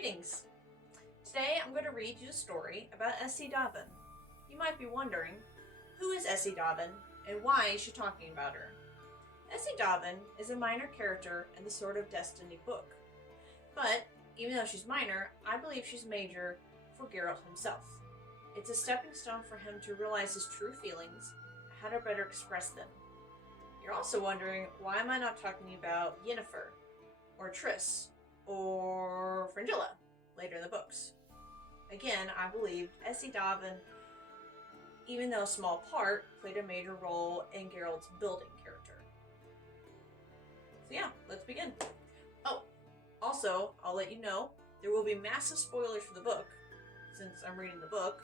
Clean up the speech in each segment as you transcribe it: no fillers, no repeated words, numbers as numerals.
Greetings! Today I'm going to read you a story about Essi Daven. You might be wondering, who is Essi Daven and why is she talking about her? Essi Daven is a minor character in the Sword of Destiny book. But, even though she's minor, I believe she's major for Geralt himself. It's a stepping stone for him to realize his true feelings, how to better express them. You're also wondering, why am I not talking about 𝓜𝓮𝓬𝓪𝓯, or Triss, or 𝓑𝓾𝓬 later in the books? Again, I believe Essi Daven, even though a small part, played a major role in Geralt's building character. So yeah, let's begin. Oh, also, I'll let you know, there will be massive spoilers for the book, since I'm reading the book,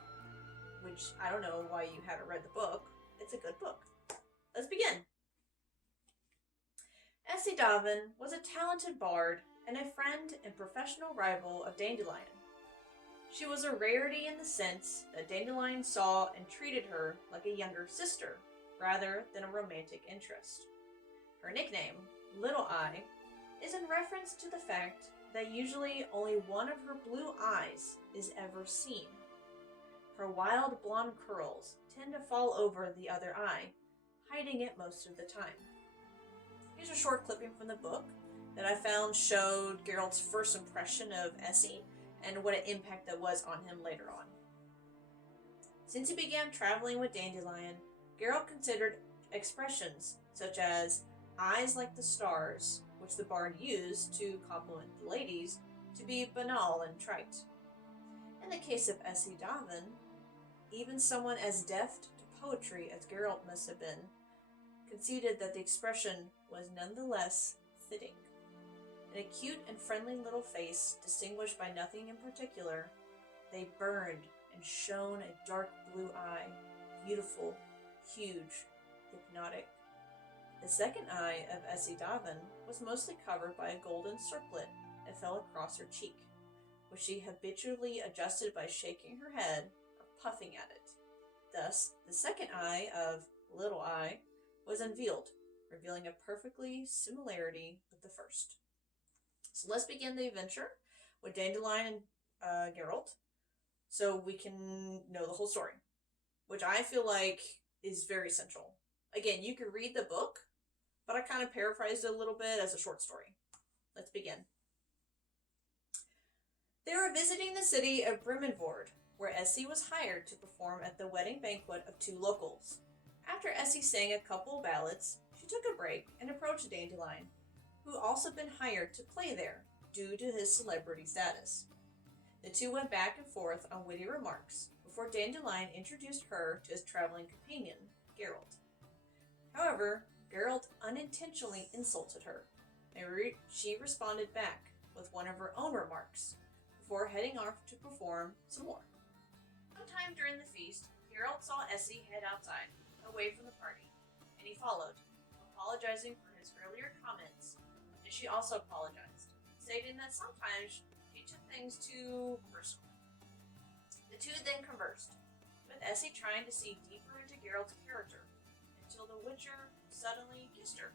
which I don't know why you haven't read the book. It's a good book. Let's begin. Essi Daven was a talented bard and a friend and professional rival of Dandelion. She was a rarity in the sense that Dandelion saw and treated her like a younger sister, rather than a romantic interest. Her nickname, Little Eye, is in reference to the fact that usually only one of her blue eyes is ever seen. Her wild blonde curls tend to fall over the other eye, hiding it most of the time. Here's a short clipping from the book that I found showed Geralt's first impression of Essi and what an impact that was on him later on. Since he began traveling with Dandelion, Geralt considered expressions such as eyes like the stars, which the bard used to compliment the ladies, to be banal and trite. In the case of Essi Daven, even someone as deft to poetry as Geralt must have been, conceded that the expression was nonetheless fitting. In a cute and friendly little face, distinguished by nothing in particular, they burned and shone a dark blue eye, beautiful, huge, hypnotic. The second eye of Essi Daven was mostly covered by a golden circlet that fell across her cheek, which she habitually adjusted by shaking her head or puffing at it. Thus, the second eye of Little Eye was unveiled, revealing a perfectly similarity with the first. So let's begin the adventure with Dandelion and Geralt, so we can know the whole story, which I feel like is very essential. Again, you could read the book, but I kind of paraphrased it a little bit as a short story. Let's begin. They were visiting the city of 𝓜𝓮𝓬𝓪𝓯, where Essi was hired to perform at the wedding banquet of two locals. After Essi sang a couple ballads, she took a break and approached Dandelion, who also been hired to play there due to his celebrity status. The two went back and forth on witty remarks before Dandelion introduced her to his traveling companion, Geralt. However, Geralt unintentionally insulted her, and she responded back with one of her own remarks before heading off to perform some more. Sometime during the feast, Geralt saw Essi head outside, away from the party, and he followed, apologizing for his earlier comments, and she also apologized, stating that sometimes she took things too personally. The two then conversed, with Essi trying to see deeper into Geralt's character, until the Witcher suddenly kissed her.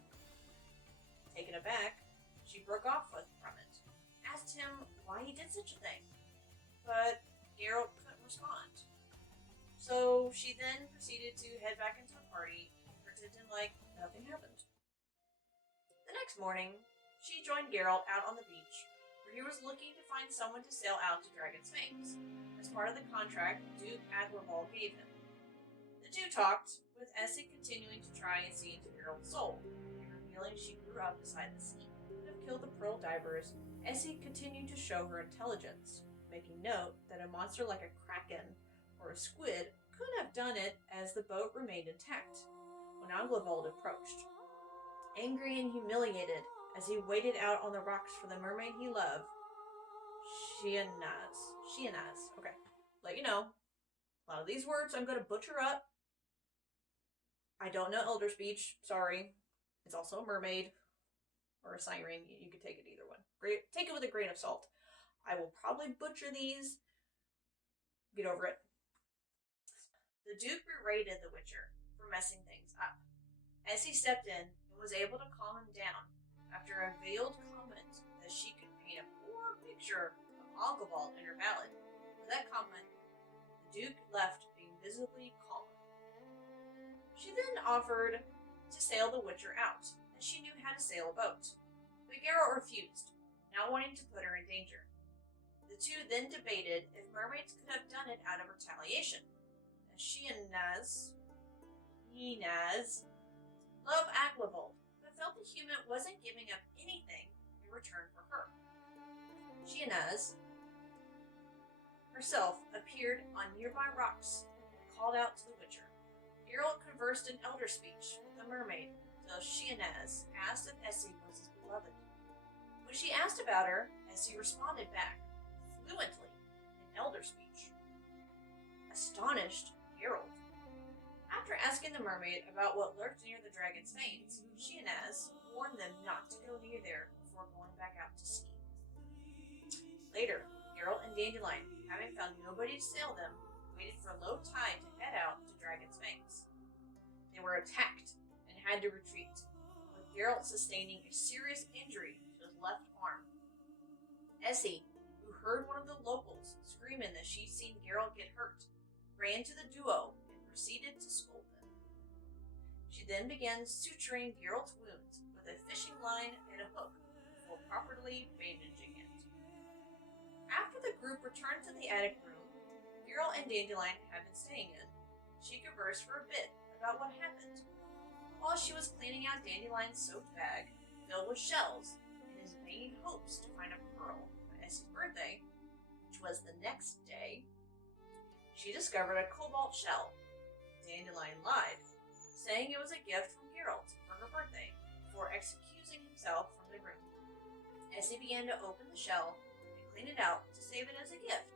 Taken aback, she broke off from it, asked him why he did such a thing, but Geralt couldn't respond. So she then proceeded to head back into the party, pretending like nothing happened. The next morning, she joined Geralt out on the beach, where he was looking to find someone to sail out to Dragon's Fangs, as part of the contract Duke 𝓘𝓷𝓼𝓽𝓪𝓰 gave him. The two talked, with Essi continuing to try and see into Geralt's soul, and revealing she grew up beside the sea, and have killed the pearl divers. Essi continued to show her intelligence, making note that a monster like a kraken or a squid could have done it, as the boat remained intact when 𝓘𝓷𝓼𝓽𝓪𝓰 approached. Angry and humiliated as he waited out on the rocks for the mermaid he loved, 𝓜𝓮𝓻𝓬𝓪𝓰, okay, let you know, a lot of these words I'm going to butcher up. I don't know Elder speech, sorry. It's also a mermaid or a siren. You could take it either one. Take it with a grain of salt. I will probably butcher these. Get over it. The Duke berated the Witcher for messing things up. Essi stepped in and was able to calm him down after a veiled comment that she could paint a poor picture of 𝓘𝓷𝓼𝓽𝓪𝓰 in her ballad. With that comment, the Duke left being visibly calm. She then offered to sail the Witcher out, as she knew how to sail a boat. But Geralt refused, not wanting to put her in danger. The two then debated if mermaids could have done it out of retaliation, as 𝓜𝓮𝓻𝓬𝓪𝓯 loved 𝓘𝓷𝓼𝓽𝓪, but felt the human wasn't giving up anything in return for her. 𝓜𝓮𝓻 herself appeared on nearby rocks and called out to the Witcher. Geralt conversed in elder speech with the mermaid till 𝓜𝓮𝓻 asked if Essi was his beloved. When she asked about her, Essi responded back fluently in elder speech. Astonished Geralt. After asking the mermaid about what lurked near the dragon's fangs, 𝓜𝓮𝓻 warned them not to go near there before going back out to sea. Later, Geralt and Dandelion, having found nobody to sail them, waited for low tide to head out to Dragon's Fangs. They were attacked and had to retreat, with Geralt sustaining a serious injury to his left arm. Essi, who heard one of the locals screaming that she'd seen Geralt get hurt, ran to the duo and proceeded to scold them. She then began suturing Geralt's wounds with a fishing line and a hook before properly bandaging it. After the group returned to the attic room Geralt and Dandelion had been staying in, she conversed for a bit about what happened. While she was cleaning out Dandelion's soaked bag, filled with shells, in his vain hopes to find a pearl for Essi's birthday, which was the next day, she discovered a cobalt shell. Dandelion lied, saying it was a gift from Geralt for her birthday, before excusing himself from the room. Essi began to open the shell and clean it out to save it as a gift,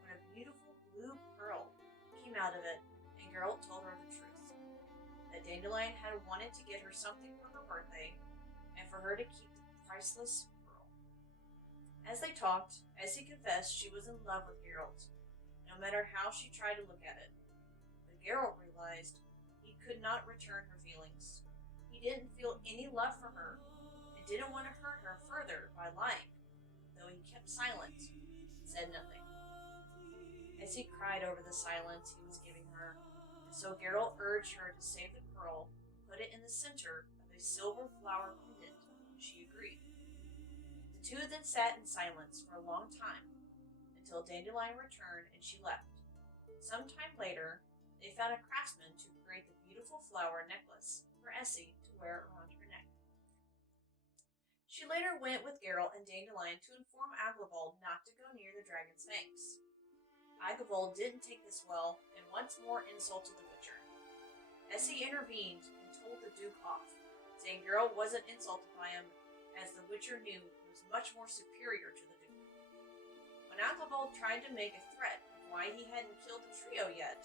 when a beautiful blue pearl came out of it, and Geralt told her the truth, that Dandelion had wanted to get her something for her birthday, and for her to keep the priceless pearl. As they talked, Essi confessed she was in love with Geralt, no matter how she tried to look at it. But Geralt realized he could not return her feelings. He didn't feel any love for her, and didn't want to hurt her further by lying, though he kept silent and said nothing. Essi cried over the silence he was giving her, and so Geralt urged her to save the pearl and put it in the center of a silver flower pendant, and she agreed. The two then sat in silence for a long time, until Dandelion returned and she left. Some time later, they found a craftsman to create the beautiful flower necklace for Essi to wear around her neck. She later went with Geralt and Dandelion to inform 𝓘𝓷𝓼𝓽𝓪 not to go near the dragon's fangs. 𝓘𝓷𝓼 didn't take this well and once more insulted the Witcher. Essi intervened and told the Duke off, saying Geralt wasn't insulted by him, as the Witcher knew he was much more superior to the Duke. When 𝓘𝓷𝓼 tried to make a threat of why he hadn't killed the trio yet,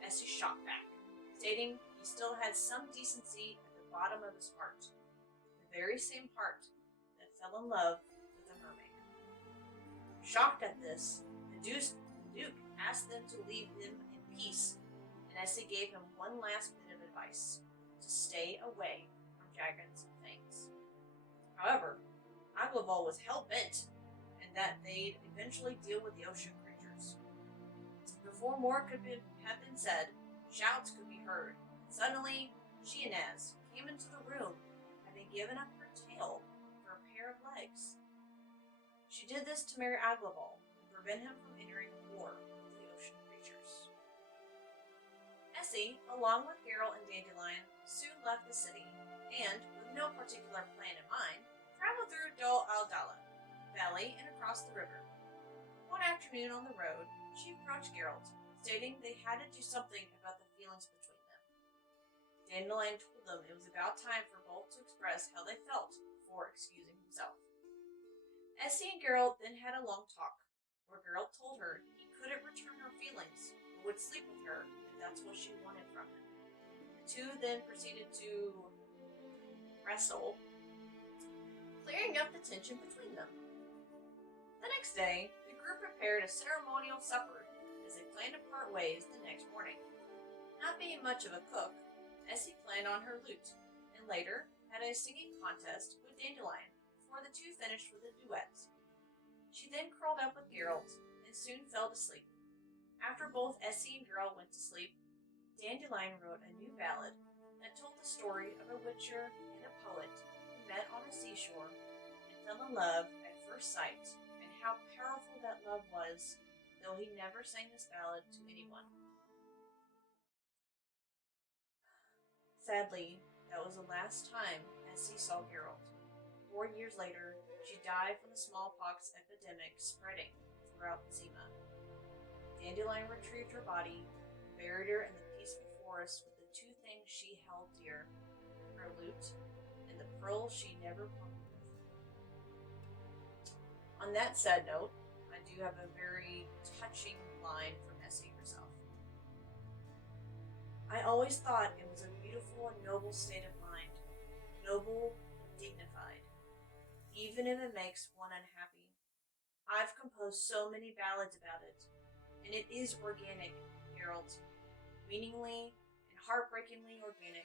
Essi shot back, stating he still had some decency at the bottom of his heart, the very same heart that fell in love with the mermaid. Shocked at this, the Duke asked them to leave him in peace, and Essi gave him one last bit of advice, to stay away from dragons' fangs. However, 𝓘𝓷𝓼 was hell-bent, and that they'd eventually deal with the ocean creatures. Before more have been said, shouts could be heard, and suddenly 𝓜𝓮𝓻 came into the room, having given up her tail for a pair of legs. She did this to marry 𝓘𝓷𝓼 and prevent him from entering war with the ocean creatures. Essi, along with Geralt and Dandelion, soon left the city, and, with no particular plan in mind, traveled through 𝓘𝓷𝓼𝓽𝓪𝓰 Valley and across the river. One afternoon on the road, she approached Geralt, stating they had to do something about the feelings between them. Dandelion told them it was about time for both to express how they felt before excusing himself. Essi and Geralt then had a long talk, where Geralt told her he couldn't return her feelings, but would sleep with her if that's what she wanted from him. The two then proceeded to wrestle, clearing up the tension between them. The next day, the group prepared a ceremonial supper as they planned to part ways the next morning. Not being much of a cook, Essi planned on her lute, and later had a singing contest with Dandelion before the two finished with the duets. She then curled up with Geralt and soon fell to sleep. After both Essi and Geralt went to sleep, Dandelion wrote a new ballad that told the story of a witcher and a poet who met on a seashore and fell in love at first sight, and how powerful that love was, though he never sang this ballad to anyone. Sadly, that was the last time Essi saw Geralt. 4 years later, she died from the smallpox epidemic spreading throughout Zima. Dandelion retrieved her body, buried her in the peaceful forest with the two things she held dear, her lute and the pearls she never parted with. On that sad note, I do have a very touching line from Essi herself. I always thought it was a beautiful and noble state of mind, noble and dignified, even if it makes one unhappy. I've composed so many ballads about it, and it is organic, Geralt, meaningly and heartbreakingly organic.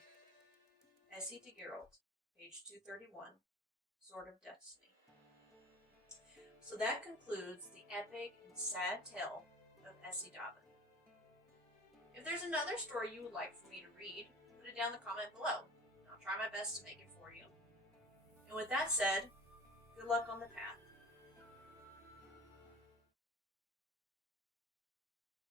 Essi to Geralt, page 231, Sword of Destiny. So that concludes the epic and sad tale of Essi Daven. If there's another story you would like for me to read, put it down in the comment below, and I'll try my best to make it for you. And with that said, good luck on the path.